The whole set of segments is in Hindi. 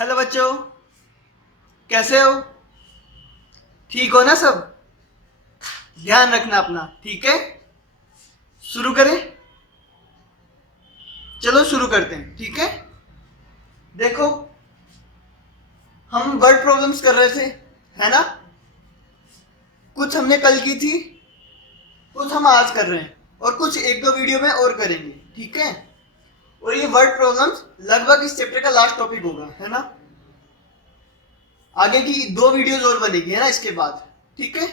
हेलो बच्चों, कैसे हो? ठीक हो ना सब? ध्यान रखना अपना, ठीक है? शुरू करें? चलो शुरू करते हैं, ठीक है? देखो, हम वर्ड प्रॉब्लम्स कर रहे थे, है ना? कुछ हमने कल की थी, कुछ हम आज कर रहे हैं और कुछ एक दो वीडियो में और करेंगे, ठीक है? और ये वर्ड प्रॉब्लम्स लगभग इस चैप्टर का लास्ट टॉपिक होगा, है ना? आगे की दो वीडियोस और बनेगी, है ना, इसके बाद, ठीक है?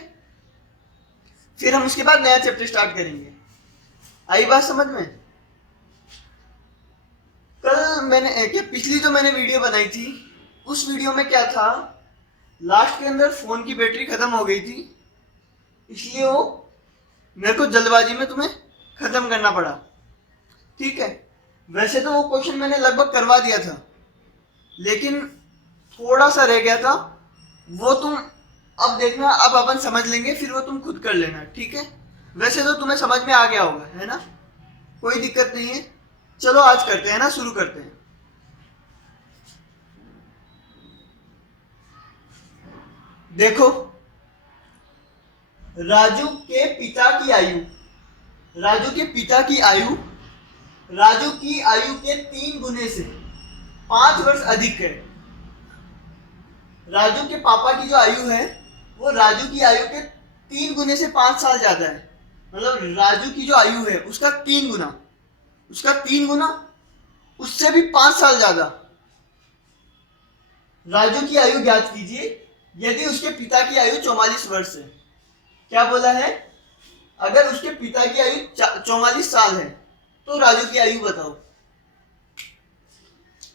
फिर हम उसके बाद नया चैप्टर स्टार्ट करेंगे। आई बात समझ में? कल मैंने क्या पिछली जो मैंने वीडियो बनाई थी, उस वीडियो में क्या था, लास्ट के अंदर फोन की बैटरी खत्म हो गई थी, इसलिए वो मेरे को जल्दबाजी में तुम्हें खत्म करना पड़ा, ठीक है? वैसे तो वो क्वेश्चन मैंने लगभग करवा दिया था, लेकिन थोड़ा सा रह गया था, वो तुम अब देखना, अब अपन समझ लेंगे, फिर वो तुम खुद कर लेना, ठीक है? वैसे तो तुम्हें समझ में आ गया होगा, है ना? कोई दिक्कत नहीं है। चलो आज करते हैं ना, शुरू करते हैं। देखो, राजू के पिता की आयु, राजू के पिता की आयु राजू की आयु के 3 गुने से 5 वर्ष अधिक है। राजू के पापा की जो आयु है वो राजू की आयु के 3 गुने से 5 साल ज्यादा है। मतलब राजू की जो आयु है उसका 3 गुना, उसका 3 गुना, उससे भी 5 साल ज्यादा। राजू की आयु ज्ञात कीजिए यदि उसके पिता की आयु 44 वर्ष है। क्या बोला है? अगर उसके पिता की आयु 44 साल है तो राजू की आयु बताओ।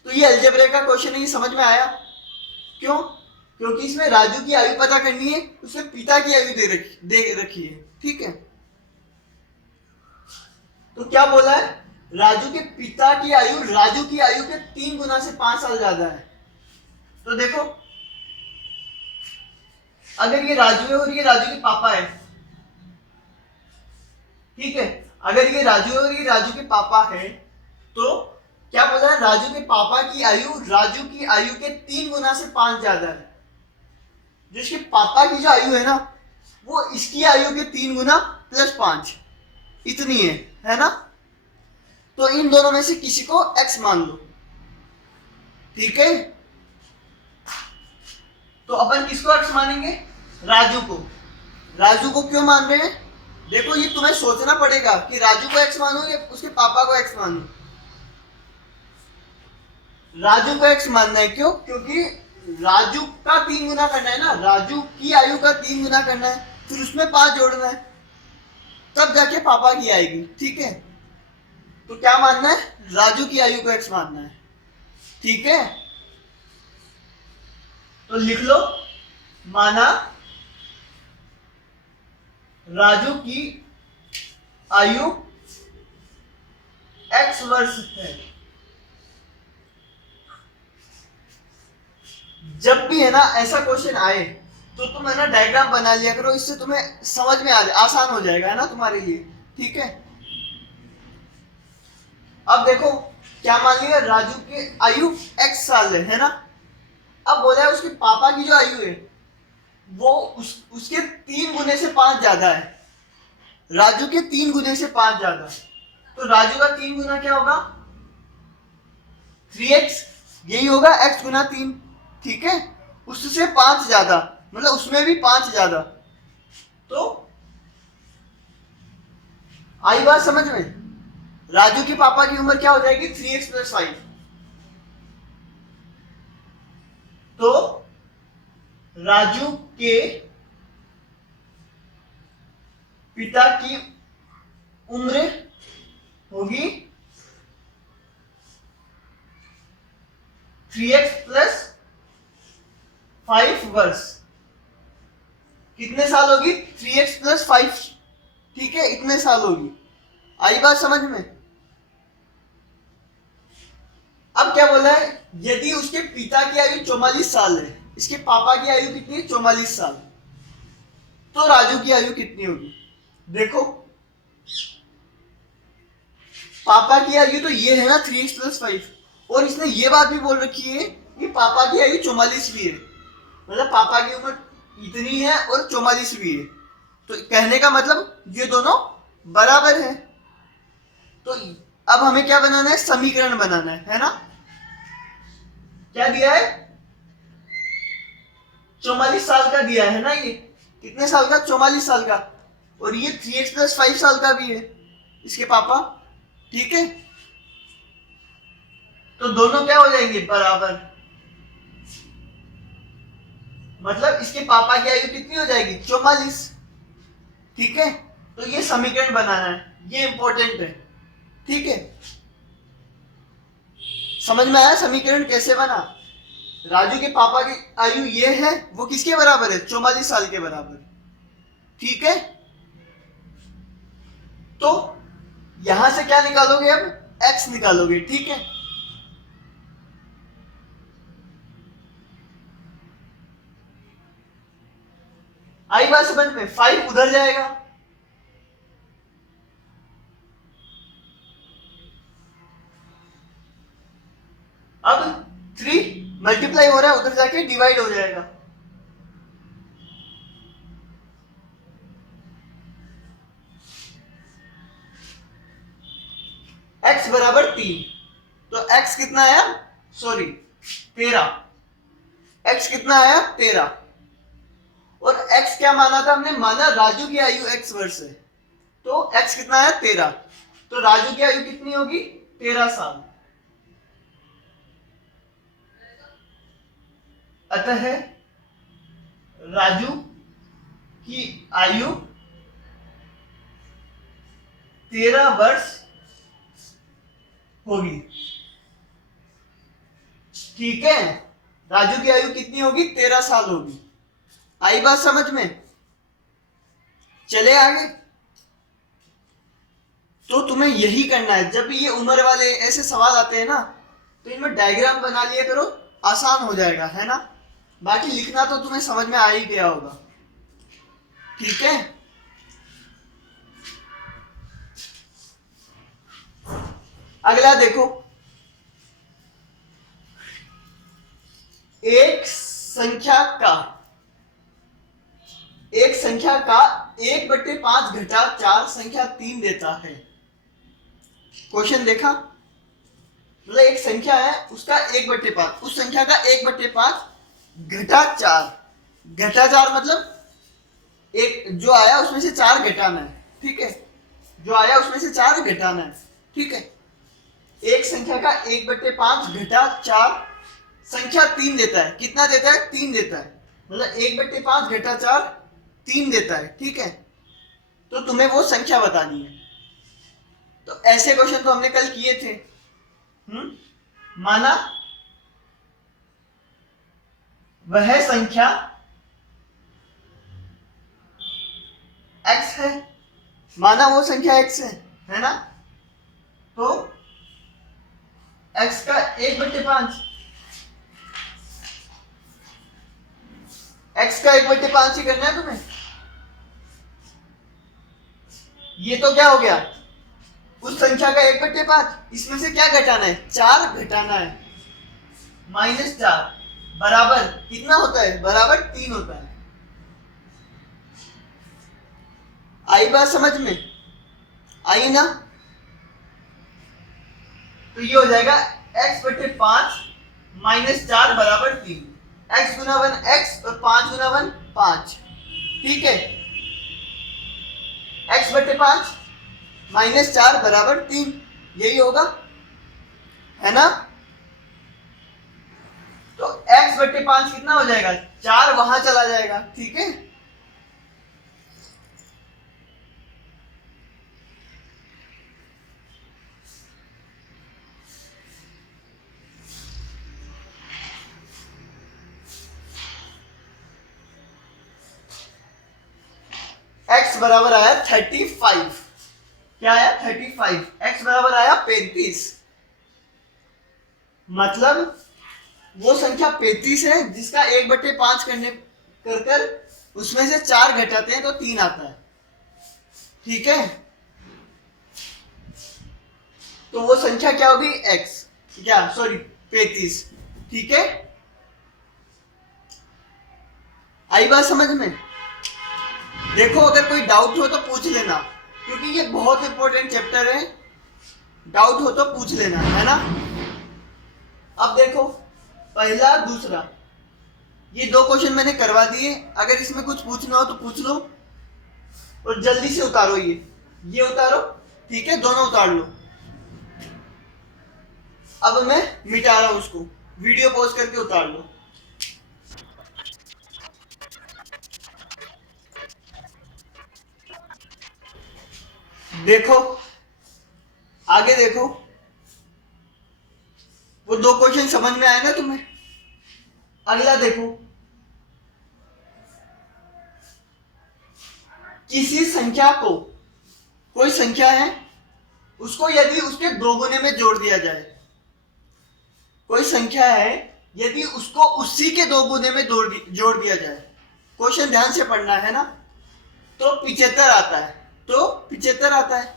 तो ये अलजेब्रा का क्वेश्चन है, ये समझ में आया? क्यों? क्योंकि इसमें राजू की आयु पता करनी है, उसके पिता की आयु दे रखी है, ठीक है? तो क्या बोला है? राजू के पिता की आयु राजू की आयु के 3 गुना से 5 साल ज्यादा है। तो देखो, अगर ये राजू है और ये राजू के पापा है, ठीक है? अगर ये राजू है और ये राजू के पापा है, तो क्या बोला है? राजू के पापा की आयु राजू की आयु के 3 गुना से 5 ज्यादा है। जो इसके पापा की जो आयु है ना, वो इसकी आयु के 3 गुना प्लस 5 इतनी है ना? तो इन दोनों में से किसी को x मान लो, ठीक है? तो अपन किसको x मानेंगे? राजू को। राजू को क्यों मान रहे हैं? देखो, ये तुम्हें सोचना पड़ेगा कि राजू को x मानो या उसके पापा को x मानो। राजू को x मानना है, क्यों? क्योंकि राजू का 3 गुना करना है ना, राजू की आयु का 3 गुना करना है, फिर उसमें 5 जोड़ना है, तब जाके पापा की आएगी, ठीक है? तो क्या मानना है? राजू की आयु को x मानना है, ठीक है? तो लिख लो, माना राजू की आयु x वर्ष है। जब भी है ना ऐसा क्वेश्चन आए तो तुम है ना डायग्राम बना लिया करो, इससे तुम्हें समझ में आसान हो जाएगा, है ना, तुम्हारे लिए, ठीक है? अब देखो, क्या मान लिया? राजू की आयु x साल है ना? अब बोला है उसके पापा की जो आयु है वो उसके 3 गुने से 5 ज्यादा है। राजू के 3 गुने से 5 ज्यादा, तो राजू का 3 गुना क्या होगा? 3x, यही होगा, x गुना 3, ठीक है? उससे 5 ज्यादा, मतलब उसमें भी 5 ज्यादा। तो आई बात समझ में? राजू के पापा की उम्र क्या हो जाएगी? 3x + 5। तो राजू के पिता की उम्र होगी 3x + 5 वर्ष। कितने साल होगी? 3x + 5, ठीक है? इतने साल होगी। आई बात समझ में? अब क्या बोला है? यदि उसके पिता की आयु 44 साल है, इसके पापा की आयु कितनी है? 44 साल, तो राजू की आयु कितनी होगी? देखो, पापा की आयु तो ये है ना 3x + 5, और इसने ये बात भी बोल रखी है कि पापा की आयु 44वीं है, मतलब पापा की उम्र इतनी है और 44वीं है। तो कहने का मतलब ये दोनों बराबर है। तो अब हमें क्या बनाना है, समीकरण बनाना है ना। क्या दिया है, 44 साल का दिया है ना, ये कितने साल का, 44 साल का, और ये 3x+5 साल का भी है इसके पापा, ठीक है। तो दोनों क्या हो जाएंगे, बराबर, मतलब इसके पापा की आयु कितनी हो जाएगी, 44, ठीक है। तो ये समीकरण बनाना है, ये इंपॉर्टेंट है, ठीक है। समझ में आया समीकरण कैसे बना। राजू के पापा की आयु ये है, वो किसके बराबर है, 44 साल के बराबर, ठीक है। तो यहां से क्या निकालोगे, अब x निकालोगे, ठीक है। आई बात समझ में, 5 उधर जाएगा, अब 3 मल्टीप्लाई हो रहा है, उधर जाके डिवाइड हो जाएगा। x बराबर 3, तो x कितना आया, सॉरी 13, x कितना आया 13, और x क्या माना था हमने, माना राजू की आयु x वर्ष है, तो x कितना आया 13, तो राजू की आयु कितनी होगी, 13 साल। अतः राजू की आयु 13 वर्ष होगी, ठीक है। राजू की आयु कितनी होगी, 13 साल होगी। आई बात समझ में, चले आगे। तो तुम्हें यही करना है, जब ये उम्र वाले ऐसे सवाल आते हैं ना, तो इनमें डायग्राम बना लिया करो, आसान हो जाएगा, है ना। बाकी लिखना तो तुम्हें समझ में आ ही गया होगा, ठीक है। अगला देखो, एक संख्या का 1/5 घटा 4 संख्या 3 देता है। क्वेश्चन देखा, मतलब एक संख्या है, उसका 1/5, उस संख्या का 1/5 घटा 4, घटा 4 मतलब एक जो आया उसमें से 4 घटाना है, ठीक है। जो आया उसमें से 4 घटाना है, ठीक है। एक संख्या का 1/5 घटा 4 संख्या 3 देता है, कितना देता है, 3 देता है, मतलब 1/5 घटा 4 3 देता है, ठीक है। तो तुम्हें वो संख्या बतानी है। तो ऐसे क्वेश्चन तो हमने कल किए थे। माना वह संख्या x है, माना वो संख्या x है ना। तो x का 1/5, x का 1/5 ही करना है तुम्हें। ये तो क्या हो गया, उस संख्या का 1/5, इसमें से क्या घटाना है, 4 घटाना है, -4 बराबर कितना होता है, बराबर 3 होता है। आई बात समझ में, आई ना। तो ये हो जाएगा x/5 -4 बराबर 3, x गुना 1 x और 5 गुना 1 5, ठीक है। x/5 -4 बराबर 3, यही होगा, है ना। तो x/5 कितना हो जाएगा, 4 वहां चला जाएगा, ठीक है। x बराबर आया 35, क्या आया 35, x बराबर आया 35, मतलब वो संख्या 35 है जिसका 1/5 करने कर उसमें से 4 घटाते हैं तो 3 आता है, ठीक है। तो वो संख्या क्या होगी, x, क्या सॉरी 35, ठीक है, आई बात समझ में? देखो अगर कोई डाउट हो तो पूछ लेना, क्योंकि ये बहुत इंपॉर्टेंट चैप्टर है, डाउट हो तो पूछ लेना, है ना। अब देखो पहला दूसरा ये दो क्वेश्चन मैंने करवा दिए, अगर इसमें कुछ पूछना हो तो पूछ लो और जल्दी से उतारो, ये उतारो, ठीक है, दोनों उतार लो। अब मैं मिटा रहा हूं उसको, वीडियो पॉज करके उतार लो। देखो आगे देखो, वो दो क्वेश्चन समझ में आए ना तुम्हें। अगला देखो, किसी संख्या को, कोई संख्या है उसको यदि उसके दोगुने में जोड़ दिया जाए, कोई संख्या है यदि उसको उसी के दोगुने में जोड़ दिया जाए, क्वेश्चन ध्यान से पढ़ना है ना, तो 75 आता है, तो 75 आता है।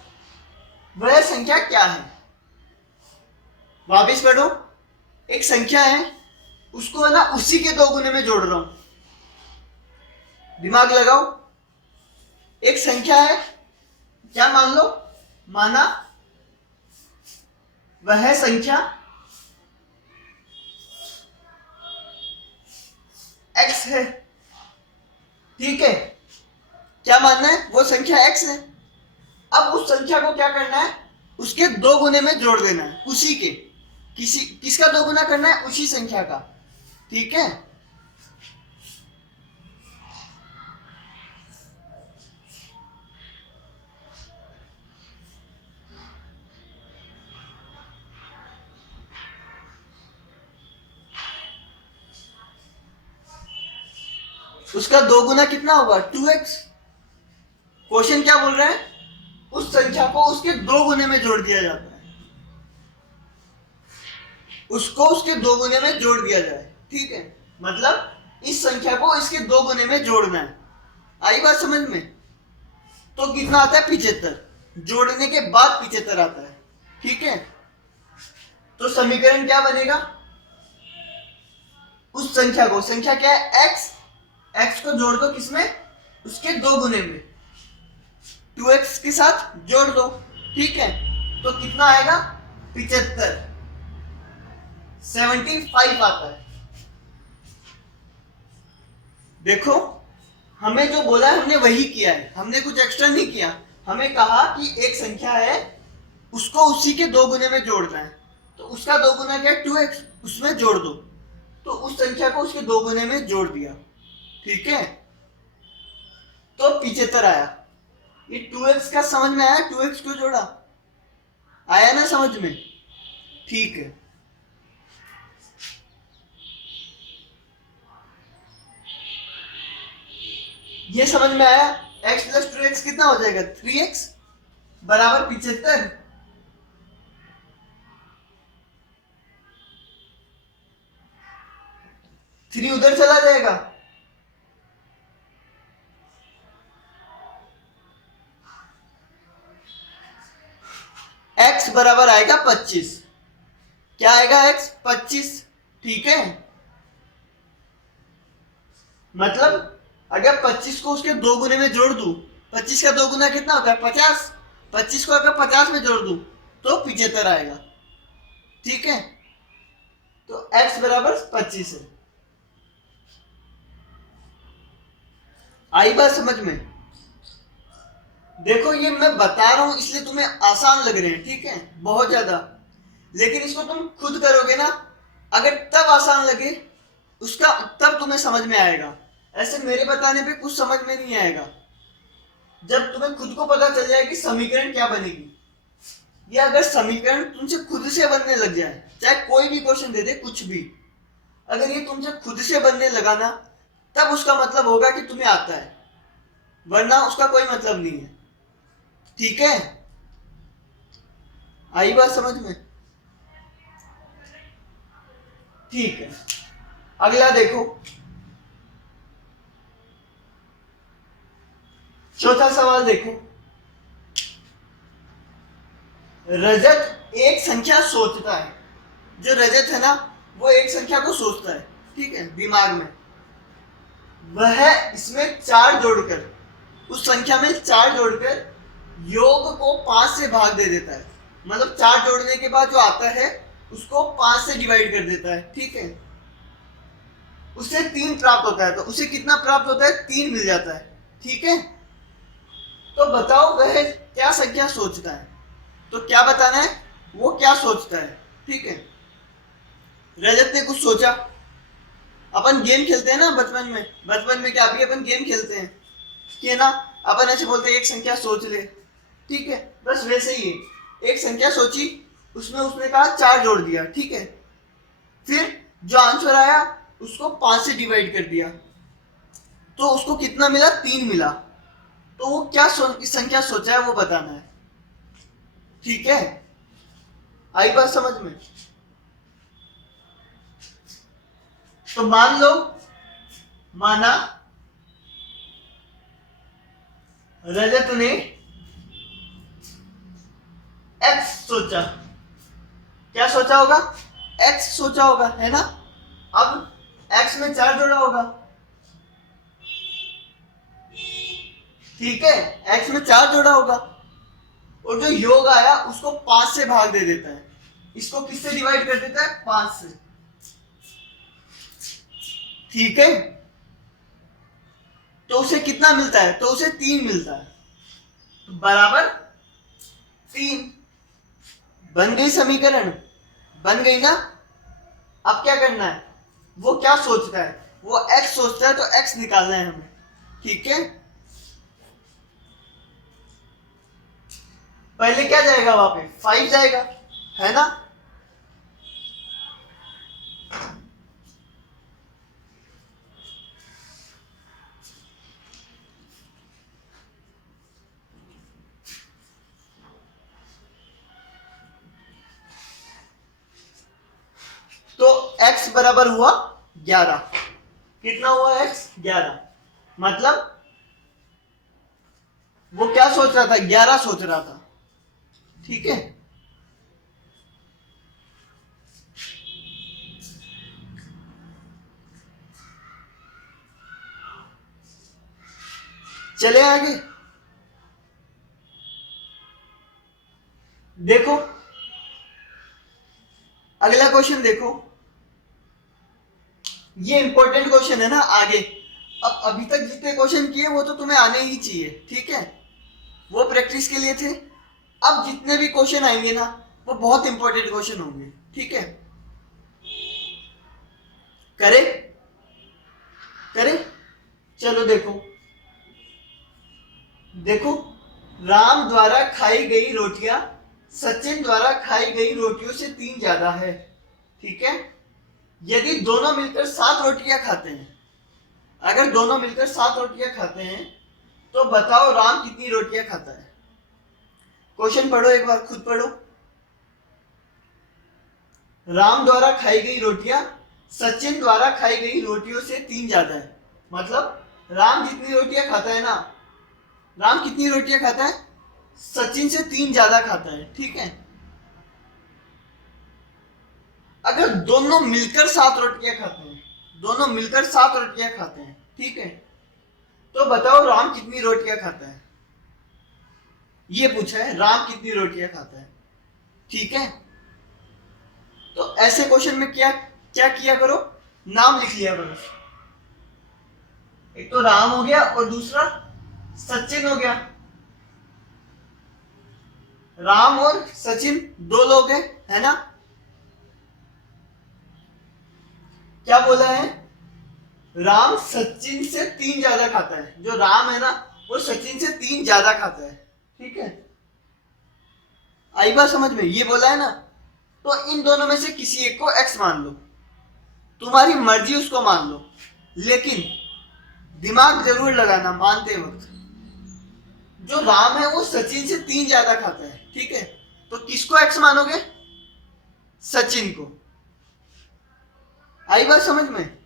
वह संख्या क्या है? वापिस पढ़ो, एक संख्या है उसको है ना उसी के दोगुने में जोड़ रहा हूं, दिमाग लगाओ। एक संख्या है, क्या मान लो, माना वह संख्या x है, ठीक है, क्या मानना है, वो संख्या x है। अब उस संख्या को क्या करना है, उसके दो गुने में जोड़ देना है, उसी के, किसका दो गुना करना है, उसी संख्या का, ठीक है। उसका दो गुना कितना होगा, 2x। क्वेश्चन क्या बोल रहा है, उस संख्या को उसके दो गुने में जोड़ दिया जाता है, उसको उसके दो गुने में जोड़ दिया जाए, ठीक है, मतलब इस संख्या को इसके दो गुने में जोड़ना है। आई बात समझ में? तो कितना आता है, 75, जोड़ने के बाद 75 आता है, ठीक है। तो समीकरण क्या बनेगा, उस संख्या को, संख्या क्या है x, x को जोड़ दो किसमें, उसके दो गुने में, 2x के साथ जोड़ दो, ठीक है। तो कितना आएगा, 75, 75 आता है। देखो हमें जो बोला है हमने वही किया है, हमने कुछ एक्स्ट्रा नहीं किया। हमें कहा कि एक संख्या है उसको उसी के दो गुने में जोड़ना है, तो उसका दो गुना क्या है, 2x, उसमें जोड़ दो, तो उस संख्या को उसके दो गुने में जोड़ दिया, ठीक है, तो 75 आया। ये 2x का समझ में आया, 2x क्यों जोड़ा, आया ना समझ में, ठीक है। ये समझ में आया, x प्लस 2x कितना हो जाएगा, 3x बराबर 75। थ्री उधर चला जाएगा, x बराबर आएगा 25, क्या आएगा x, 25, ठीक है। मतलब अगर 25 को उसके दो गुने में जोड़ दूं, 25 का दो गुना कितना होता है, 50, 25 को अगर 50 में जोड़ दूं तो 75 आएगा, ठीक है। तो x बराबर 25 है। आई बात समझ में? देखो ये मैं बता रहा हूं इसलिए तुम्हें आसान लग रहे हैं, ठीक है, बहुत ज्यादा, लेकिन इसको तुम खुद करोगे ना, अगर तब आसान लगे उसका तब तुम्हें समझ में आएगा, ऐसे मेरे बताने पे कुछ समझ में नहीं आएगा। जब तुम्हें खुद को पता चल जाए कि समीकरण क्या बनेगी, या अगर समीकरण तुमसे खुद से बनने लग जाए, चाहे कोई भी क्वेश्चन दे दे, कुछ भी, अगर ये तुमसे खुद से बनने लगा ना, तब उसका मतलब होगा कि तुम्हें आता है, वरना उसका कोई मतलब नहीं है, ठीक है। आई बात समझ में? ठीक है, अगला देखो, चौथा सवाल देखो, रजत एक संख्या सोचता है, जो रजत है ना वो एक संख्या को सोचता है, ठीक है, दिमाग में। वह इसमें 4 जोड़कर, उस संख्या में 4 जोड़कर योग को 5 से भाग दे देता है। मतलब 4 जोड़ने के बाद जो आता है उसको 5 से डिवाइड कर देता है, ठीक है। उसे 3 प्राप्त होता है, तो उसे कितना प्राप्त होता है? 3 मिल जाता है, ठीक है। तो बताओ वह क्या संख्या सोचता है। तो क्या बताना है, वो क्या सोचता है, ठीक है। रजत ने कुछ सोचा। अपन गेम खेलते हैं ना बचपन में क्या अभी अपन गेम खेलते हैं कि है ना, अपन ऐसे बोलते हैं एक संख्या सोच ले, ठीक है। बस वैसे ही है, एक संख्या सोची, उसमें उसने कहा 4 जोड़ दिया, ठीक है। फिर जो आंसर आया उसको 5 से डिवाइड कर दिया, तो उसको कितना मिला? 3 मिला। तो वो क्या संख्या सोचा है वो बताना है, ठीक है। आई बात समझ में? तो मान लो, माना रजत ने x सोचा। क्या सोचा होगा? x सोचा होगा, है ना। अब x में 4 जोड़ा होगा, ठीक है। x में 4 जोड़ा होगा और जो योग आया उसको 5 से भाग दे देता है। इसको किससे डिवाइड कर देता है? 5 से, ठीक है। तो उसे कितना मिलता है? तो उसे 3 मिलता है, तो बराबर 3। बन गई समीकरण, बन गई ना। अब क्या करना है, वो क्या सोचता है? वो x सोचता है, तो x निकालना है हमें, ठीक है। पहले क्या जाएगा वहां पे? 5 जाएगा, है ना। तो x बराबर हुआ 11। कितना हुआ x? 11। मतलब वो क्या सोच रहा था? 11 सोच रहा था, ठीक है। चले आगे, देखो अगला क्वेश्चन देखो। ये इंपॉर्टेंट क्वेश्चन है ना आगे। अब अभी तक जितने क्वेश्चन किए वो तो तुम्हें आने ही चाहिए, ठीक है, वो प्रैक्टिस के लिए थे। अब जितने भी क्वेश्चन आएंगे ना वो बहुत इंपॉर्टेंट क्वेश्चन होंगे, ठीक है। करे करे चलो देखो, देखो राम द्वारा खाई गई रोटियां सचिन द्वारा खाई गई रोटियों से 3 ज्यादा है, ठीक है। यदि दोनों मिलकर 7 रोटियां खाते हैं, अगर दोनों मिलकर 7 रोटियां खाते हैं तो बताओ राम कितनी रोटियां खाता है। क्वेश्चन पढ़ो एक बार, खुद पढ़ो। राम द्वारा खाई गई रोटियां सचिन द्वारा खाई गई रोटियों से 3 ज्यादा है। मतलब राम जितनी रोटियां खाता है ना, राम कितनी रोटियां खाता है? सचिन से 3 ज्यादा खाता है, ठीक है। अगर दोनों मिलकर 7 रोटियां खाते हैं, दोनों मिलकर 7 रोटियां खाते हैं, ठीक है, तो बताओ राम कितनी रोटियां खाता है। ये पूछा है, राम कितनी रोटियां खाता है, ठीक है। तो ऐसे क्वेश्चन में क्या क्या किया करो, नाम लिख लिया करो। एक तो राम हो गया और दूसरा सचिन हो गया। राम और सचिन 2 लोग हैं, है ना। क्या बोला है? राम सचिन से 3 ज्यादा खाता है। जो राम है ना वो सचिन से 3 ज्यादा खाता है, ठीक है। आई बात समझ में? ये बोला है ना। तो इन दोनों में से किसी एक को x मान लो, तुम्हारी मर्जी उसको मान लो, लेकिन दिमाग जरूर लगाना मानते वक्त। जो राम है वो सचिन से 3 ज्यादा खाता है, ठीक है। तो किसको x मानोगे? सचिन को। आई बात समझ में?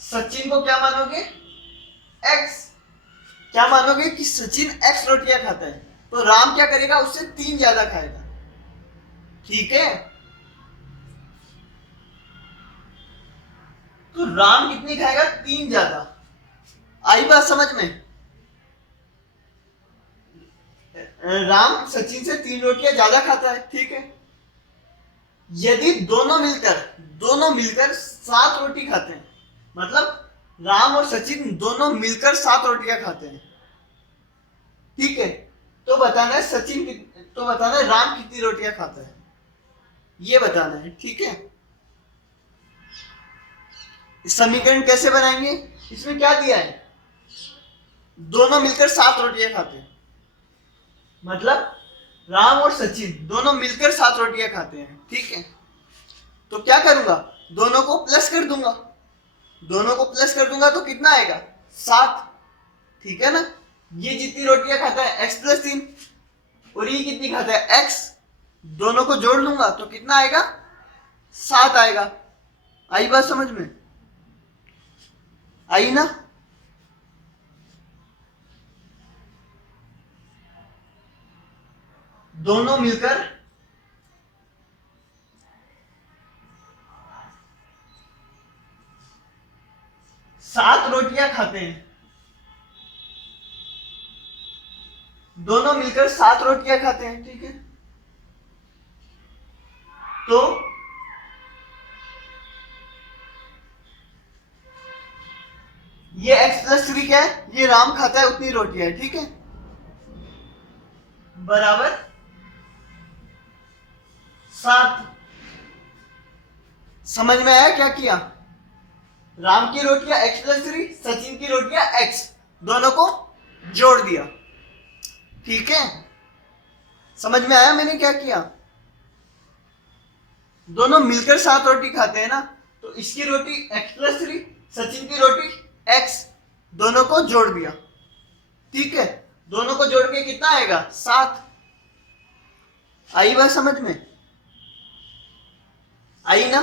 सचिन को क्या मानोगे? x। क्या मानोगे कि सचिन x रोटियां खाता है, तो राम क्या करेगा? उससे 3 ज्यादा खाएगा, ठीक है। तो राम कितनी खाएगा? 3 ज्यादा। आई बात समझ में? राम सचिन से 3 रोटियां ज्यादा खाता है, ठीक है। यदि दोनों मिलकर 7 रोटी खाते हैं, मतलब राम और सचिन दोनों मिलकर 7 रोटियां खाते हैं, ठीक है, तो बताना है राम कितनी रोटियां खाता है, ये बताना है, ठीक है। इस समीकरण कैसे बनाएंगे? इसमें क्या दिया है? दोनों मिलकर 7 रोटियां खाते हैं, मतलब राम और सचिन दोनों मिलकर 7 रोटियां खाते हैं, ठीक है। तो क्या करूंगा? दोनों को प्लस कर दूंगा तो कितना आएगा? 7, ठीक है ना। ये जितनी रोटियां खाता है x+3, और ये कितनी खाता है x, दोनों को जोड़ लूंगा तो कितना आएगा? 7 आएगा। आई बात समझ में? आई ना? दोनों मिलकर 7 रोटियां खाते हैं, दोनों मिलकर 7 रोटियां खाते हैं, ठीक है। तो ये x+3 क्या है? ये राम खाता है उतनी रोटियां, ठीक है, बराबर 7। समझ में आया क्या किया? राम की रोटियां x+3, सचिन की रोटियां x, दोनों को जोड़ दिया, ठीक है। समझ में आया मैंने क्या किया? दोनों मिलकर 7 रोटी खाते हैं ना, तो इसकी रोटी x+3, सचिन की रोटी x, दोनों को जोड़ दिया, ठीक है। दोनों को जोड़ के कितना आएगा? 7। आई बात समझ में? आई ना?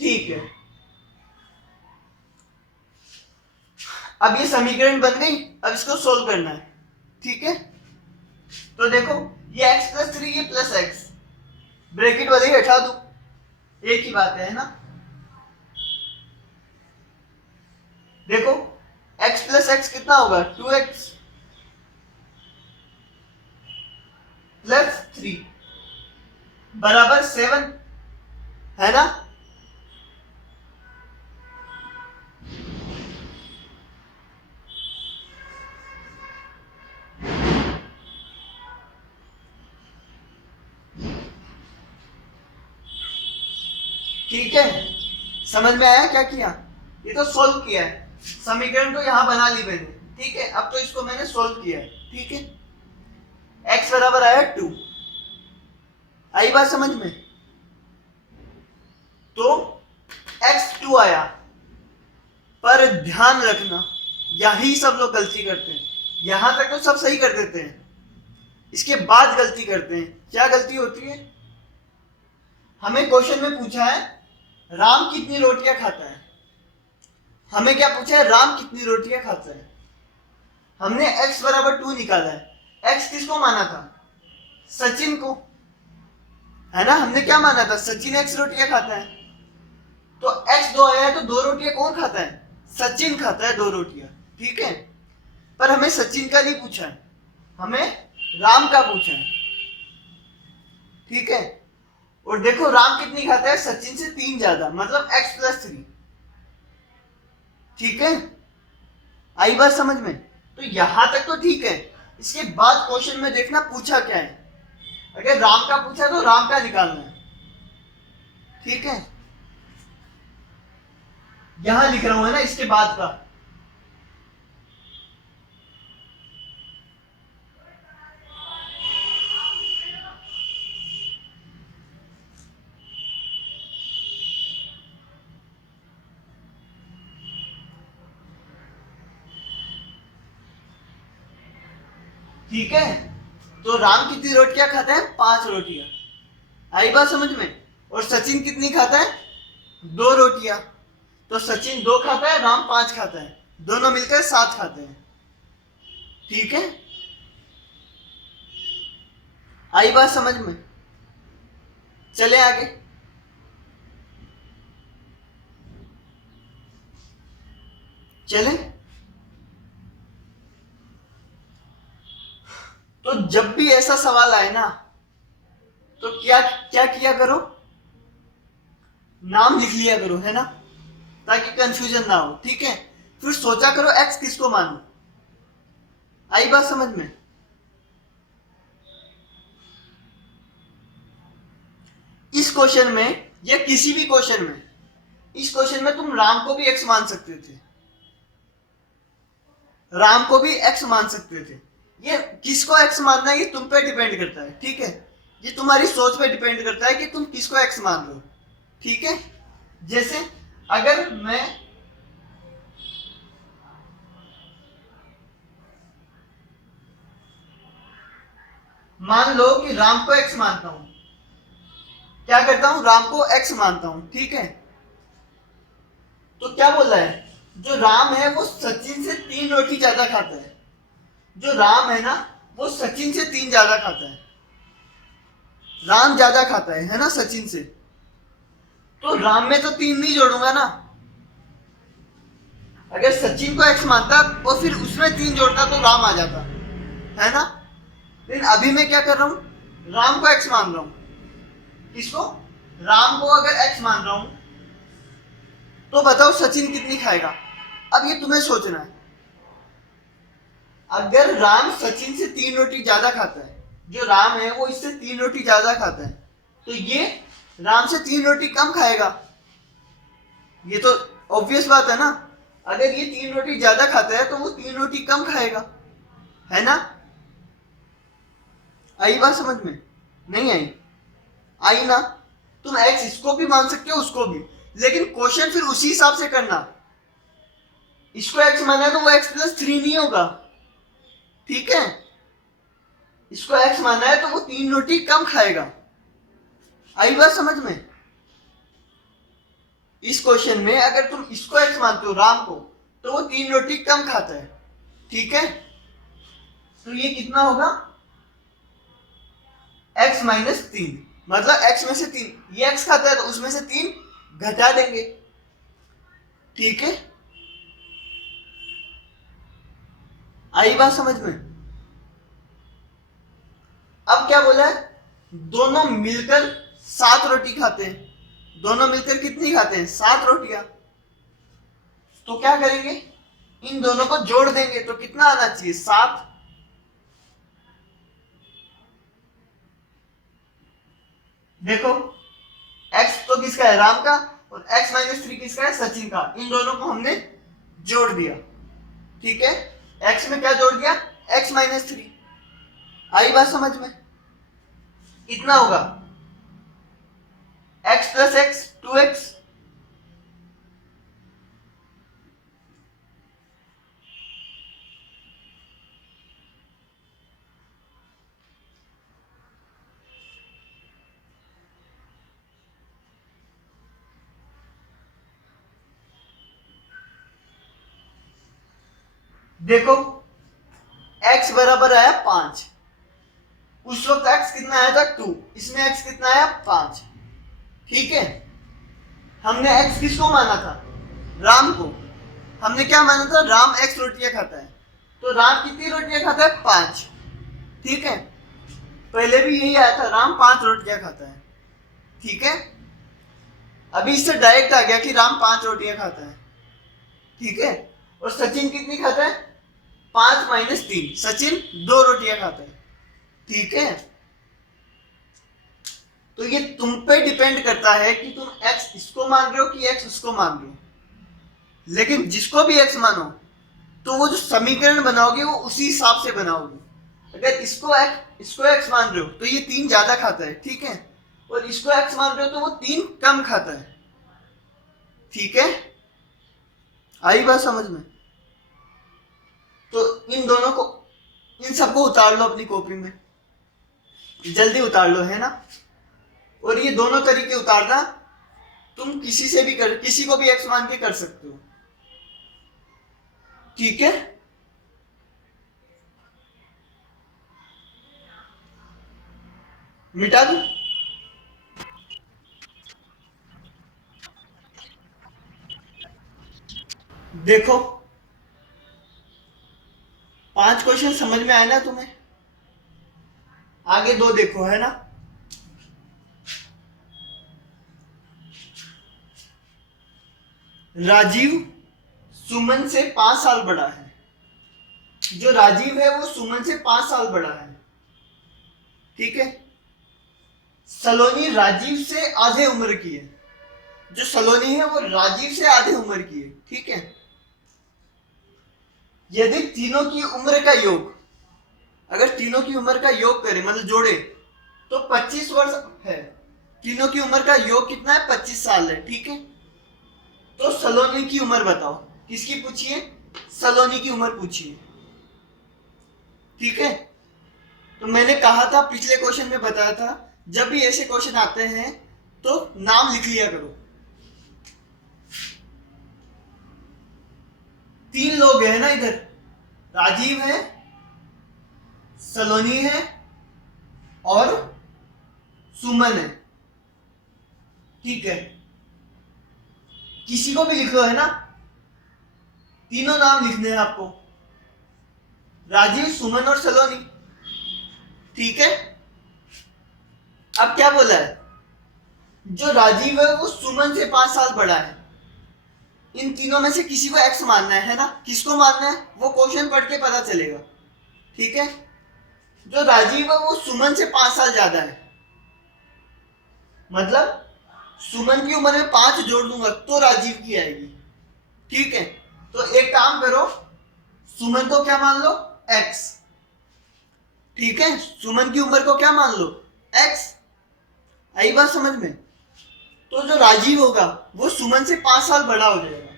ठीक है। अब ये समीकरण बन गई, अब इसको सोल्व करना है, ठीक है। तो देखो, ये x+3, ये +x, ब्रैकेट वाले ही हटा दो, एक ही बात है ना। देखो x+x कितना होगा? 2x + 3 बराबर 7, है ना। ठीक है, समझ में आया क्या किया? ये तो सोल्व किया है, समीकरण तो यहां बना ली मैंने, ठीक है। अब तो इसको मैंने सोल्व किया है, ठीक है। x बराबर आया 2। आई बात समझ में? तो x 2 आया, पर ध्यान रखना यही सब लोग गलती करते हैं। यहां तक तो सब सही कर देते हैं, इसके बाद गलती करते हैं। क्या गलती होती है? हमें क्वेश्चन में पूछा है राम कितनी रोटियां खाता है, हमें क्या पूछा है? राम कितनी रोटियां खाता है। हमने x बराबर 2 निकाला है। x किसको माना था? सचिन को, है ना। हमने क्या माना था? सचिन x रोटियां खाता है। तो x 2 आया है, तो 2 रोटियां कौन खाता है? सचिन खाता है 2 रोटियां, ठीक है। पर हमें सचिन का नहीं पूछा है, हमें राम का पूछा है, ठीक है। और देखो राम कितनी खाता है? सचिन से 3 ज्यादा, मतलब x+3, ठीक है। आई बात समझ में? तो यहां तक तो ठीक है। इसके बाद क्वेश्चन में देखना पूछा क्या है। अगर राम का पूछा तो राम का निकालना है, ठीक है। यहां लिख रहा हूं, है ना, इसके बाद का। ठीक है, तो राम कितनी रोटियां खाता है? 5 रोटियां। आई बात समझ में? और सचिन कितनी खाता है? 2 रोटियां। तो सचिन 2 खाता है, राम 5 खाता है, दोनों मिलकर 7 खाते हैं, ठीक है। आई बात समझ में? चले आगे। चले। तो जब भी ऐसा सवाल आए ना, तो क्या क्या किया करो, नाम लिख लिया करो, है ना, ताकि कंफ्यूजन ना हो। ठीक है, फिर सोचा करो एक्स किसको मानू। आई बात समझ में? इस क्वेश्चन में या किसी भी क्वेश्चन में, इस क्वेश्चन में तुम राम को भी एक्स मान सकते थे, राम को भी एक्स मान सकते थे। ये किसको एक्स मानना है ये तुम पे डिपेंड करता है। ठीक है, ये तुम्हारी सोच पे डिपेंड करता है कि तुम किसको एक्स मान रहे हो। ठीक है, जैसे अगर मैं मान लो कि राम को एक्स मानता हूं, क्या करता हूं, राम को एक्स मानता हूं। ठीक है, तो क्या बोल रहा है, जो राम है वो सचिन से 3 रोटी ज्यादा खाता है। जो राम है ना, वो सचिन से 3 ज्यादा खाता है। राम ज्यादा खाता है ना, सचिन से। तो राम में तो 3 नहीं जोड़ूंगा ना। अगर सचिन को एक्स मानता और फिर उसमें 3 जोड़ता तो राम आ जाता, है ना। लेकिन अभी मैं क्या कर रहा हूं, राम को एक्स मान रहा हूं। किसको, राम को अगर एक्स मान रहा हूं, तो बताओ सचिन कितनी खाएगा। अब ये तुम्हें सोचना है। अगर राम सचिन से 3 रोटी ज्यादा खाता है, जो राम है वो इससे 3 रोटी ज्यादा खाता है, तो ये राम से 3 रोटी कम खाएगा। ये तो ऑब्वियस बात है ना। अगर ये 3 रोटी ज्यादा खाता है तो वो 3 रोटी कम खाएगा, है ना। आई बात समझ में? नहीं आई? आई ना। तुम एक्स इसको भी मान सकते हो, उसको भी, लेकिन क्वेश्चन फिर उसी हिसाब से करना। इसको एक्स माना है तो वो x+3 नहीं होगा। ठीक है, इसको एक्स माना है तो वो 3 रोटी कम खाएगा। आई बात समझ में? इस क्वेश्चन में अगर तुम इसको एक्स मानते हो, राम को, तो वो 3 रोटी कम खाता है। ठीक है, तो ये कितना होगा, x-3, मतलब x में से 3, ये x खाता है तो उसमें से 3 घटा देंगे। ठीक है, आई बात समझ में? अब क्या बोला है, दोनों मिलकर 7 रोटी खाते हैं। दोनों मिलकर कितनी खाते हैं, 7 रोटियां। तो क्या करेंगे, इन दोनों को जोड़ देंगे तो कितना आना चाहिए, 7। देखो, x तो किसका है, राम का, और x-3 किसका है, सचिन का। इन दोनों को हमने जोड़ दिया। ठीक है, x में क्या जोड़ दिया, x-3। आई बात समझ में? कितना होगा, x+x 2x। देखो, x बराबर आया 5। उस वक्त x कितना आया था, 2। इसमें x कितना आया, 5। ठीक है, हमने x किसको माना था, राम को। हमने क्या माना था, राम x रोटियां खाता है। तो राम कितनी रोटियां खाता है, 5। ठीक है, पहले भी यही आया था, राम 5 रोटियां खाता है। ठीक है, अभी इससे डायरेक्ट आ गया कि राम 5 रोटियां खाता है। ठीक है, और सचिन कितनी खाता है, 5-3, सचिन 2 रोटियां खाता है। ठीक है, तो ये तुम पे डिपेंड करता है कि तुम x इसको मान रहे हो कि x उसको मान रहे हो। लेकिन जिसको भी x मानो, तो वो जो समीकरण बनाओगे वो उसी हिसाब से बनाओगे। अगर इसको x मान रहे हो तो ये 3 ज्यादा खाता है। ठीक है, और इसको x मान रहे हो तो वो 3 कम खाता है। ठीक है, आई बात समझ में? तो इन दोनों को, इन सबको उतार लो अपनी कॉपी में, जल्दी उतार लो, है ना। और ये दोनों तरीके उतारना तुम किसी से भी कर, किसी को भी एक्स मान के कर सकते हो। ठीक है, मिटा दो। देखो, 5 क्वेश्चन समझ में आए ना तुम्हें? आगे 2 देखो, है ना। राजीव सुमन से 5 साल बड़ा है। जो राजीव है वो सुमन से 5 साल बड़ा है, ठीक है। सलोनी राजीव से आधे उम्र की है। जो सलोनी है वो राजीव से आधे उम्र की है, ठीक है। यदि तीनों की उम्र का योग, अगर तीनों की उम्र का योग करें मतलब जोड़े, तो 25 वर्ष है। तीनों की उम्र का योग कितना है? 25 साल है, ठीक है। तो सलोनी की उम्र बताओ। किसकी पूछिए? सलोनी की उम्र पूछिए, ठीक है। तो मैंने कहा था, पिछले क्वेश्चन में बताया था, जब भी ऐसे क्वेश्चन आते हैं तो नाम लिख लिया करो। 3 लोग हैं ना इधर, राजीव है, सलोनी है और सुमन है, ठीक है। किसी को भी लिख लो, है ना। तीनों नाम लिखने हैं आपको, राजीव, सुमन और सलोनी, ठीक है। अब क्या बोला है? जो राजीव है वो सुमन से 5 साल बड़ा है। इन तीनों में से किसी को एक्स मानना है ना। किसको मानना है वो क्वेश्चन पढ़ के पता चलेगा, ठीक है। जो राजीव है वो सुमन से 5 साल ज्यादा है, मतलब सुमन की उम्र में 5 जोड़ दूंगा तो राजीव की आएगी, ठीक है। तो एक काम करो, सुमन को क्या मान लो? एक्स, ठीक है। सुमन की उम्र को क्या मान लो? एक्स। आई बात समझ में? तो जो राजीव होगा वो सुमन से 5 साल बड़ा हो जाएगा।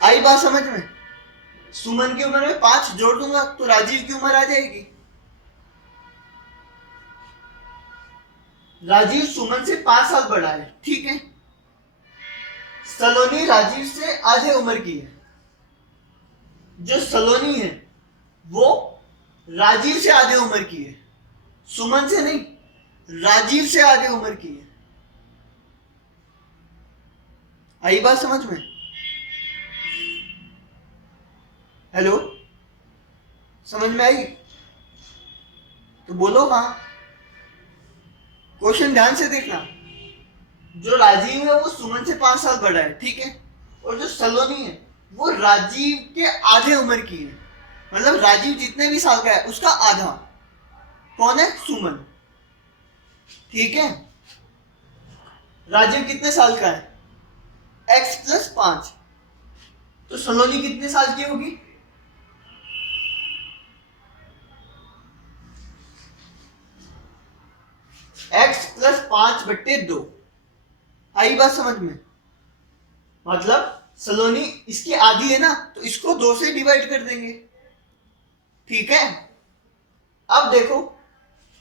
आई बात समझ में? सुमन की उम्र में 5 जोड़ दूंगा तो राजीव की उम्र आ जाएगी। राजीव सुमन से 5 साल बड़ा है, ठीक है। सलोनी राजीव से आधे उम्र की है। जो सलोनी है वो राजीव से आधे उम्र की है, सुमन से नहीं, राजीव से आधे उम्र की है। आई बात समझ में? हेलो, समझ में आई? तो बोलो हाँ। क्वेश्चन ध्यान से देखना। जो राजीव है वो सुमन से 5 साल बड़ा है, ठीक है। और जो सलोनी है वो राजीव के आधे उम्र की है, मतलब राजीव जितने भी साल का है उसका आधा। कौन है? सुमन, ठीक है। राजीव कितने साल का है? x plus 5। तो सलोनी कितने साल की होगी? x plus 5/2। आई बात समझ में? मतलब सलोनी इसकी आधी है ना, तो इसको 2 से डिवाइड कर देंगे, ठीक है। अब देखो,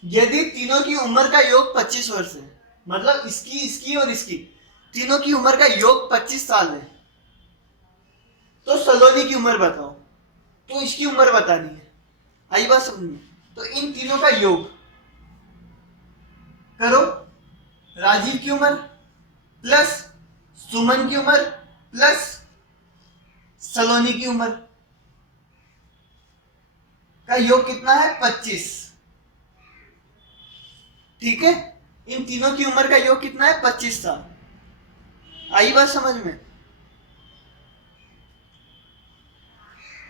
यदि तीनों की उम्र का योग 25 वर्ष है, मतलब इसकी और इसकी तीनों की उम्र का योग 25 साल है, तो सलोनी की उम्र बताओ। तो इसकी उम्र बतानी है। आई बात समझ में? तो इन तीनों का योग करो। राजीव की उम्र प्लस सुमन की उम्र प्लस सलोनी की उम्र का योग कितना है? 25, ठीक है। इन तीनों की उम्र का योग कितना है? 25 साल। आई बात समझ में?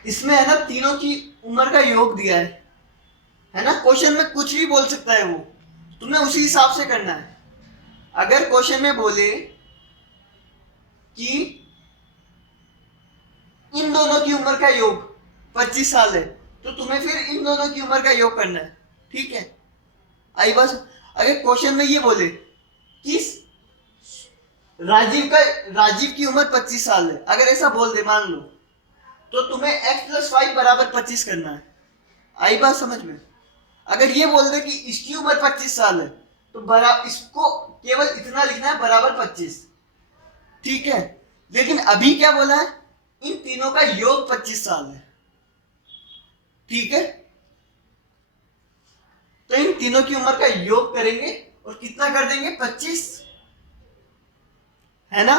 इसमें है ना तीनों की उम्र का योग दिया है ना। क्वेश्चन में कुछ भी बोल सकता है वो, तुम्हें उसी हिसाब से करना है। अगर क्वेश्चन में बोले कि इन दोनों की उम्र का योग 25 साल है, तो तुम्हें फिर इन दोनों की उम्र का योग करना है, ठीक है। आई बस। अगर क्वेश्चन में ये बोले कि राजीव की उम्र 25 साल है, अगर ऐसा बोल दे मान लो, तो तुम्हें x प्लस 5 बराबर 25 करना है। आई बात समझ में? अगर ये बोल दे कि इसकी उम्र 25 साल है, तो बराबर इसको केवल इतना लिखना है, बराबर 25, ठीक है। लेकिन अभी क्या बोला है? इन तीनों का योग 25 साल है, ठीक है। तो इन तीनों की उम्र का योग करेंगे और कितना कर देंगे? 25, है ना।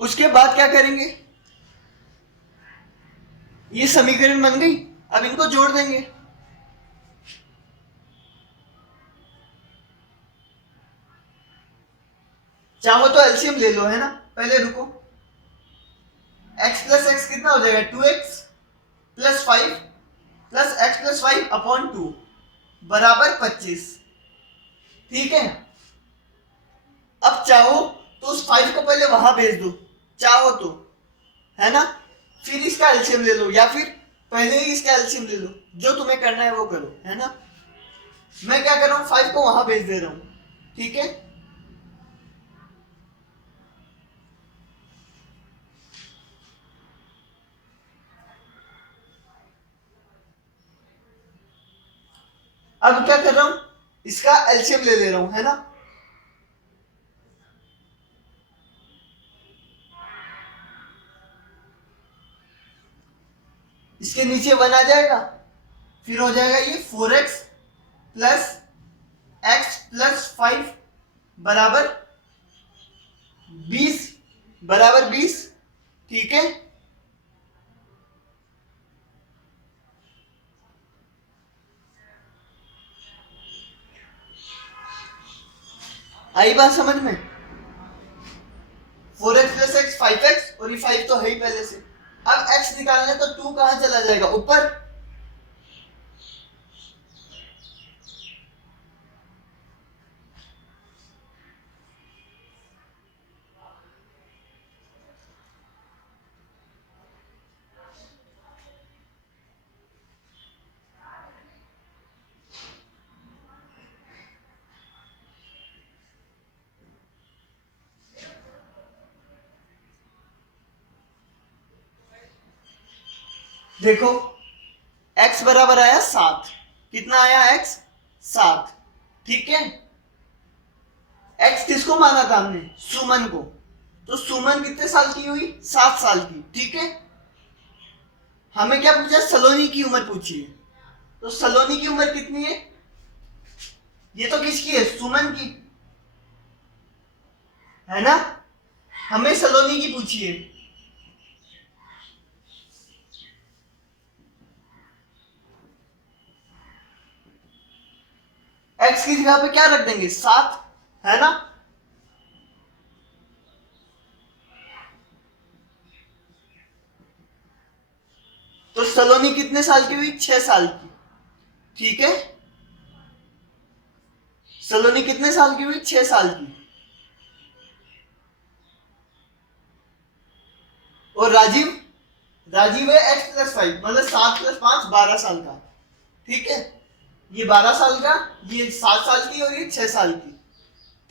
उसके बाद क्या करेंगे, ये समीकरण बन गई, अब इनको जोड़ देंगे। चाहो तो एलसीएम ले लो, है ना। पहले रुको, x प्लस एक्स कितना हो जाएगा, 2x plus 5 plus x plus 5 upon 2 बराबर 25। ठीक है, अब चाहो तो उस 5 को पहले वहां भेज दो, चाहो तो, है ना। फिर इसका एलसीएम ले लो, या फिर पहले ही इसका एलसीएम ले लो, जो तुम्हें करना है वो करो, है ना। मैं क्या कर रहा हूं, 5 को वहां भेज दे रहा हूं। ठीक है, अब क्या कर रहा हूं, इसका एलसीएम ले ले रहा हूं, है ना। इसके नीचे 1 आ जाएगा, फिर हो जाएगा ये 4x प्लस एक्स प्लस 5 बराबर 20। ठीक है, आई बात समझ में। 4x प्लस एक्स 5x, और ये 5 तो है ही पहले से। अब x निकालना है तो 2 कहां चला जाएगा, ऊपर। देखो x बराबर आया 7, कितना आया x, 7। ठीक है, x किसको माना था हमने, सुमन को। तो सुमन कितने साल की हुई, 7 साल की। ठीक है, हमें क्या पूछा, सलोनी की उम्र पूछी है। तो सलोनी की उम्र कितनी है, ये तो किसकी है, सुमन की, है ना। हमें सलोनी की पूछी है। x की जगह पे क्या रख देंगे, 7, है ना। तो सलोनी कितने साल की हुई, 6 साल की। ठीक है, सलोनी कितने साल की हुई, 6 साल की। और राजीव, राजीव है x प्लस 5, मतलब 7 प्लस 5 12 साल का। ठीक है, ये 12 साल का, ये 7 साल की, और ये 6 साल की।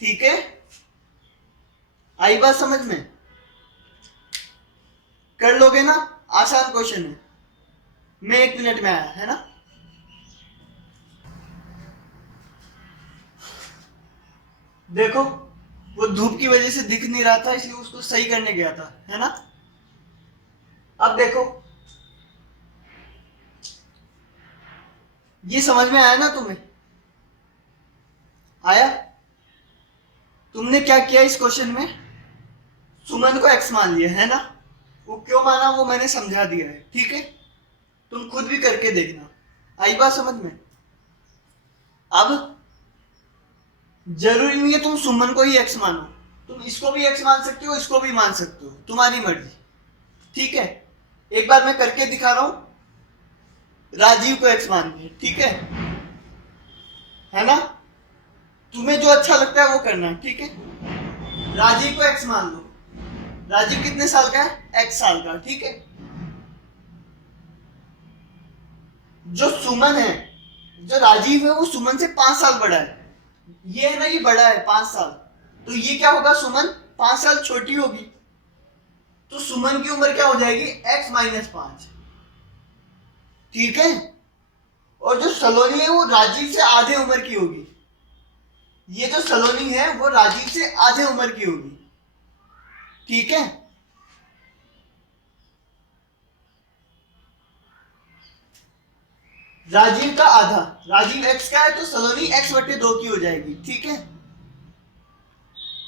ठीक है, आई बात समझ में, कर लोगे ना, आसान क्वेश्चन है। मैं 1 मिनट में आया, है ना। देखो वो धूप की वजह से दिख नहीं रहा था, इसलिए उसको सही करने गया था, है ना। अब देखो, ये समझ में आया ना तुम्हें, आया। तुमने क्या किया इस क्वेश्चन में, सुमन को x मान लिया, है ना। वो क्यों माना वो मैंने समझा दिया है। ठीक है, तुम खुद भी करके देखना, आई बात समझ में। अब जरूरी नहीं है तुम सुमन को ही x मानो, तुम इसको भी x मान सकते हो, इसको भी मान सकते हो, तुम्हारी मर्जी। ठीक है, एक बार मैं करके दिखा रहा हूं, राजीव को x मान के। ठीक है ना। तुम्हें जो अच्छा लगता है वो करना, ठीक है। राजीव को x मान लो, राजीव कितने साल का है, x साल का। ठीक है, जो सुमन है, जो राजीव है, वो सुमन से 5 साल बड़ा है। ये है ना, ये बड़ा है 5 साल, तो ये क्या होगा, सुमन 5 साल छोटी होगी। तो सुमन की उम्र क्या हो जाएगी, x माइनस 5। ठीक है, और जो सलोनी है वो राजीव से आधे उम्र की होगी। ये जो सलोनी है वो राजीव से आधे उम्र की होगी। ठीक है, राजीव का आधा, राजीव x का है तो सलोनी x/2 की हो जाएगी। ठीक है,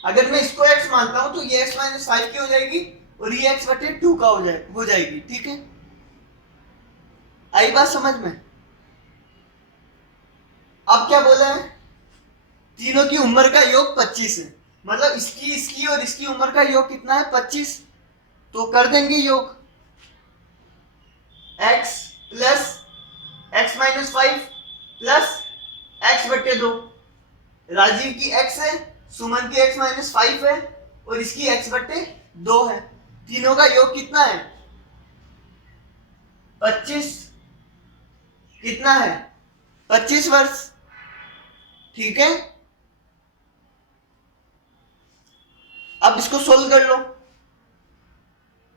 अगर मैं इसको x मानता हूं तो ये x माइनस 5 की हो जाएगी और ये x बटे 2 का हो जाएगी। ठीक है, आई बात समझ में? अब क्या बोला है, तीनों की उम्र का योग 25 है, मतलब इसकी इसकी और इसकी उम्र का योग कितना है 25। तो कर देंगे योग x plus x minus 5 plus x बटे 2। राजीव की x है, सुमन की x माइनस 5 है और इसकी x बटे 2 है। तीनों का योग कितना है 25। कितना है 25 वर्ष। ठीक है, अब इसको सोल्व कर लो।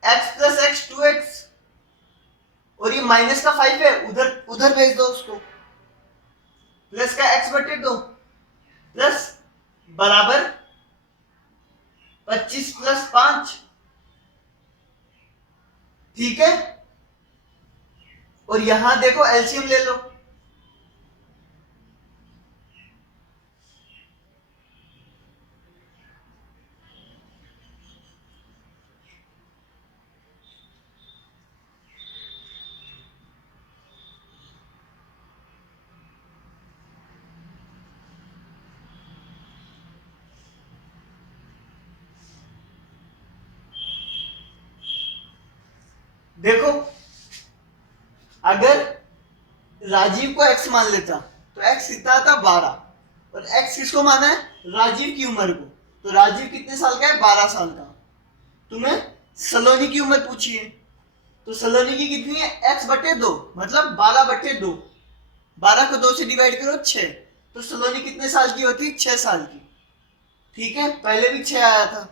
x प्लस एक्स 2x और ये माइनस का 5 है, उधर उधर भेज दो उसको। प्लस का x बटे 2 प्लस बराबर 25 प्लस 5। ठीक है, और यहां देखो एलसीएम ले लो। देखो अगर राजीव को x मान लेता तो x कितना था 12, और x किसको माना है राजीव की उम्र को। तो राजीव कितने साल का है 12 साल का। तुम्हें सलोनी की उम्र पूछी है, तो सलोनी की कितनी है x बटे 2, मतलब 12 बटे 2। 12 को 2 से डिवाइड करो 6, तो सलोनी कितने साल की होती है 6 साल की। ठीक है, पहले भी 6 आया था।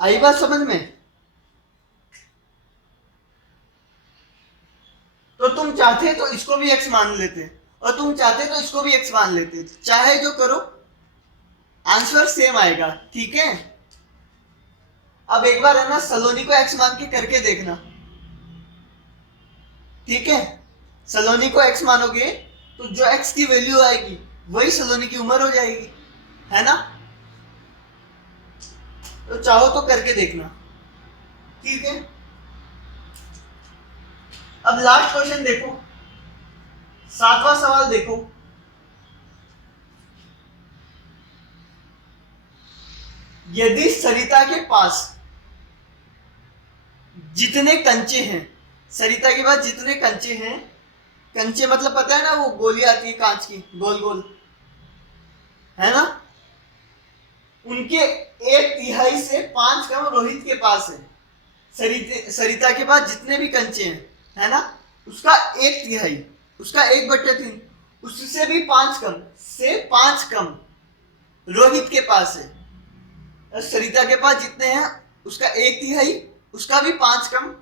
आई बात समझ में? तो तुम चाहते तो इसको भी x मान लेते और तुम चाहते तो इसको भी x मान लेते, चाहे जो करो आंसर सेम आएगा। ठीक है, अब एक बार है ना सलोनी को x मान के करके देखना। ठीक है, सलोनी को x मानोगे तो जो x की वैल्यू आएगी वही सलोनी की उम्र हो जाएगी, है ना? तो चाहो तो करके देखना। ठीक है, अब लास्ट क्वेश्चन देखो, 7वां सवाल देखो। यदि सरिता के पास जितने कंचे हैं, सरिता के पास जितने कंचे हैं, कंचे मतलब पता है ना वो गोली आती है कांच की गोल गोल, है ना? उनके 1/3 से 5 कम रोहित के पास है। सरिता के पास जितने भी कंचे हैं, है ना, उसका 1/3, उसका 1/3, उससे भी 5 कम, से 5 कम रोहित के पास है। और सरिता के पास जितने हैं उसका 1/3, उसका भी 5 कम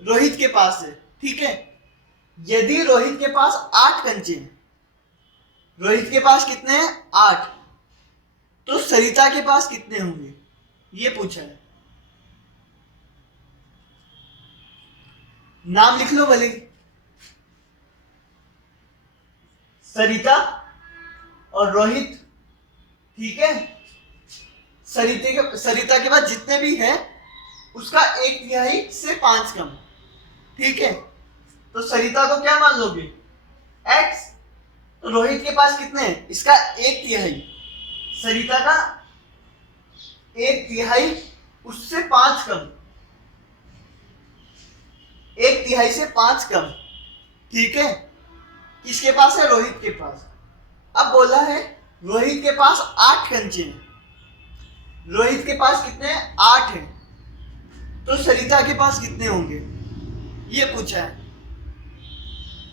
रोहित के पास है। ठीक है, यदि रोहित के पास 8 कंचे हैं, रोहित के पास कितने हैं 8, तो सरिता के पास कितने होंगे ये पूछा है। नाम लिख लो भले, सरिता और रोहित। ठीक है, सरिता के पास जितने भी हैं उसका 1/3 से 5 कम। ठीक है, तो सरिता को क्या मान लोगे x, तो रोहित के पास कितने हैं इसका 1/3, सरिता का 1/3 उससे 5 कम, 1/3 से 5 कम। ठीक है, किसके पास है रोहित के पास। अब बोला है रोहित के पास 8 कंचे हैं, रोहित के पास कितने हैं 8 हैं, तो सरिता के पास कितने होंगे ये पूछा है।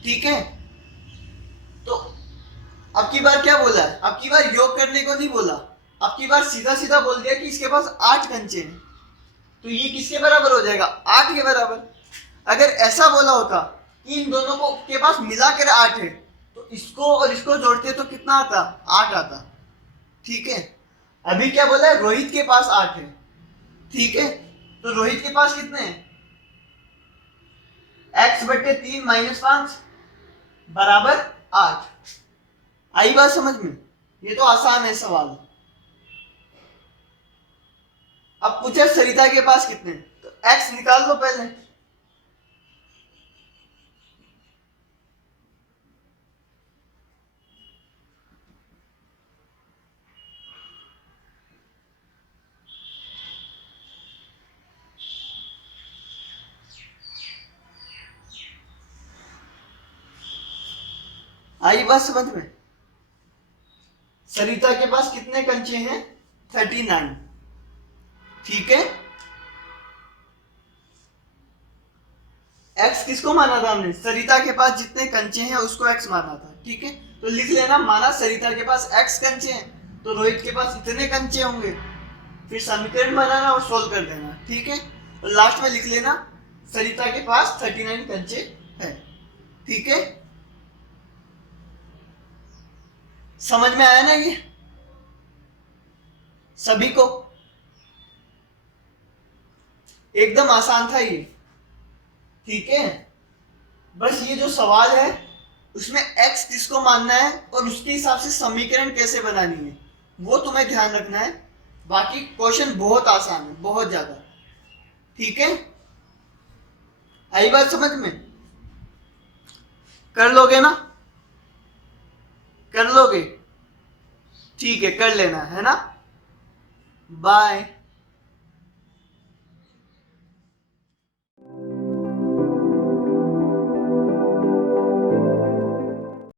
ठीक है, तो अब की बार क्या बोला है, अब की बार योग करने को नहीं बोला, अब की बार सीधा सीधा बोल दिया कि इसके पास 8 कंचे हैं, तो ये किसके बराबर हो जाएगा 8 के बराबर। अगर ऐसा बोला होता कि इन दोनों को के पास मिलाकर 8 है, तो इसको और इसको जोड़ते तो कितना आता 8 आता। ठीक है, अभी क्या बोला है रोहित के पास 8 है। ठीक है, तो रोहित के पास कितने हैं x/3 - 5 बराबर 8। आई बात समझ में? ये तो आसान है सवाल। अब पूछा सरिता के पास कितने, तो x निकाल लो पहले। आई बात समझ में? सरिता के पास कितने कंचे हैं? 39। ठीक है, x किसको माना था हमने? सरिता के पास जितने कंचे हैं उसको x माना था। ठीक है, तो लिख लेना, माना सरिता के पास x कंचे हैं तो रोहित के पास इतने कंचे होंगे, फिर समीकरण बनाना और सोल्व कर देना। ठीक है, और लास्ट में लिख लेना सरिता के पास 39 कंचे हैं। ठीक है, समझ में आया ना ये सभी को? एकदम आसान था ये। ठीक है, बस ये जो सवाल है उसमें x किसको मानना है और उसके हिसाब से समीकरण कैसे बनानी है वो तुम्हें ध्यान रखना है। बाकी क्वेश्चन बहुत आसान है, बहुत ज्यादा। ठीक है, आई बात समझ में? कर लोगे ना? कर लोगे? ठीक है, कर लेना है ना। बाय।